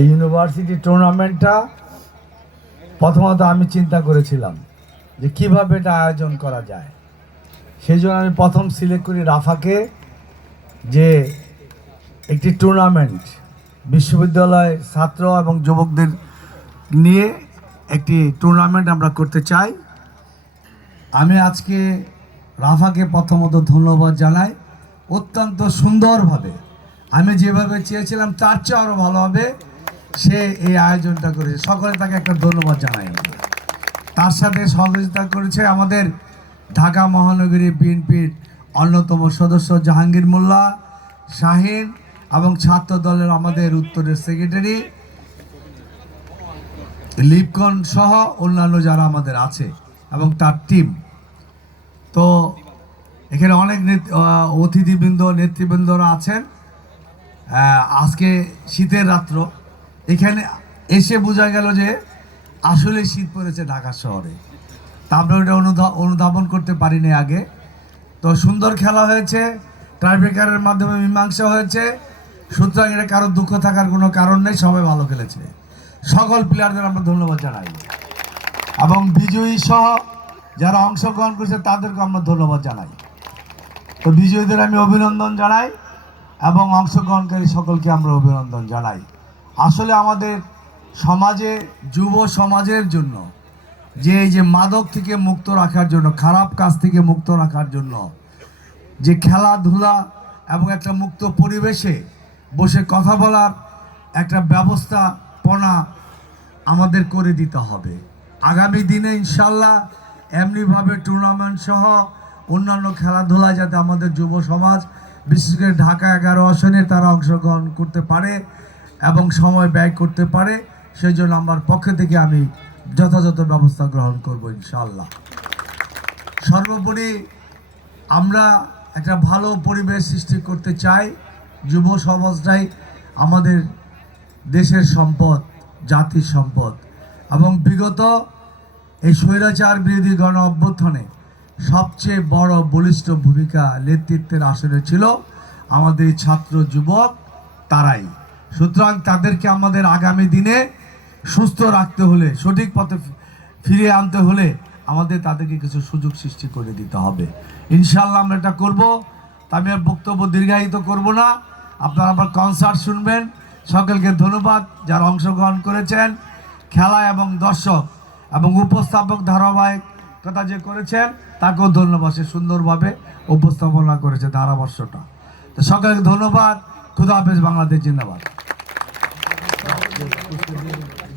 এই ইউনিভার্সিটি টুর্নামেন্টটা প্রথমত আমি চিন্তা করেছিলাম যে কিভাবে এটা আয়োজন করা যায়। সেই জন্য আমি প্রথম সিলেক্ট করি রাফাকে, যে একটি টুর্নামেন্ট বিশ্ববিদ্যালয় ছাত্র এবং যুবকদের নিয়ে একটি টুর্নামেন্ট আমরা করতে চাই। আমি আজকে রাফাকে প্রথমত ধন্যবাদ জানাই। অত্যন্ত সুন্দরভাবে, আমি যেভাবে চেয়েছিলাম তার চেয়ে আরও ভালোভাবে সে এই আয়োজনটা করেছে। সকলে তাকে একটা ধন্যবাদ জানাই। তার সাথে সহযোগিতা করেছে আমাদের ঢাকা মহানগরী বিএনপির অন্যতম সদস্য জাহাঙ্গীর মোল্লা, শাহিন এবং ছাত্র দলের আমাদের উত্তরের সেক্রেটারি লিপকন সহ অন্যান্য যারা আমাদের আছে এবং তার টিম। তো এখানে অনেক অতিথিবৃন্দ নেতৃবৃন্দরা আছেন। আজকে শীতের রাত্র, এখানে এসে বোঝা গেল যে আসলে শীত পড়েছে ঢাকা শহরে। তা আমরা ওটা অনুধাবন করতে পারিনি আগে। তো সুন্দর খেলা হয়েছে, টাইব্রেকারের মাধ্যমে মীমাংসা হয়েছে। সুতরাং এটা কারো দুঃখ থাকার কোনো কারণ নেই, সবাই ভালো খেলেছে। সকল প্লেয়ারদের আমরা ধন্যবাদ জানাই এবং বিজয়ী সহ যারা অংশগ্রহণ করেছে তাদেরকে আমরা ধন্যবাদ জানাই। তো বিজয়ীদের আমি অভিনন্দন জানাই এবং অংশগ্রহণকারী সকলকে আমরা অভিনন্দন জানাই। আসলে আমাদের সমাজে, যুব সমাজের জন্য যে এই যে মাদক থেকে মুক্ত রাখার জন্য, খারাপ কাজ থেকে মুক্ত রাখার জন্য যে খেলাধুলা এবং একটা মুক্ত পরিবেশে বসে কথা বলার একটা ব্যবস্থাপনা আমাদের করে দিতে হবে। আগামী দিনে ইনশাল্লাহ এমনিভাবে টুর্নামেন্ট সহ অন্যান্য খেলাধুলায় যাতে আমাদের যুব সমাজ, বিশেষ করে ঢাকা 11 আসনে তারা অংশগ্রহণ করতে পারে এবং সময় ব্যয় করতে পারে, সেই জন্য আমার পক্ষ থেকে আমি যথাযথ ব্যবস্থা গ্রহণ করব ইনশাআল্লাহ। সর্বোপরি আমরা একটা ভালো পরিবেশ সৃষ্টি করতে চাই। যুব সমাজটাই আমাদের দেশের সম্পদ, জাতির সম্পদ। এবং বিগত এই স্বৈরাচার বিরোধী গণ অভ্যুত্থানে সবচেয়ে বড় বলিষ্ঠ ভূমিকা নেতৃত্বের আসনে ছিল আমাদের ছাত্র যুবক, তারাই। সুতরাং তাদেরকে আমাদের আগামী দিনে সুস্থ রাখতে হলে, সঠিক পথে ফিরিয়ে আনতে হলে আমাদের তাদেরকে কিছু সুযোগ সৃষ্টি করে দিতে হবে। ইনশাআল্লাহ আমরা এটা করবো। আমি আর বক্তব্য দীর্ঘায়িত করব না, আপনারা আবার কনসার্ট শুনবেন। সকলকে ধন্যবাদ যারা অংশগ্রহণ করেছেন, খেলা এবং দর্শক এবং উপস্থাপক ধারাবাহিকতা যে করেছেন তাকেও ধন্যবাদ। সে সুন্দরভাবে উপস্থাপনা করেছে ধারাবর্ষটা। তো সকলকে ধন্যবাদ। খুদা হাফেজ, বাংলাদেশ জিন্দাবাদ।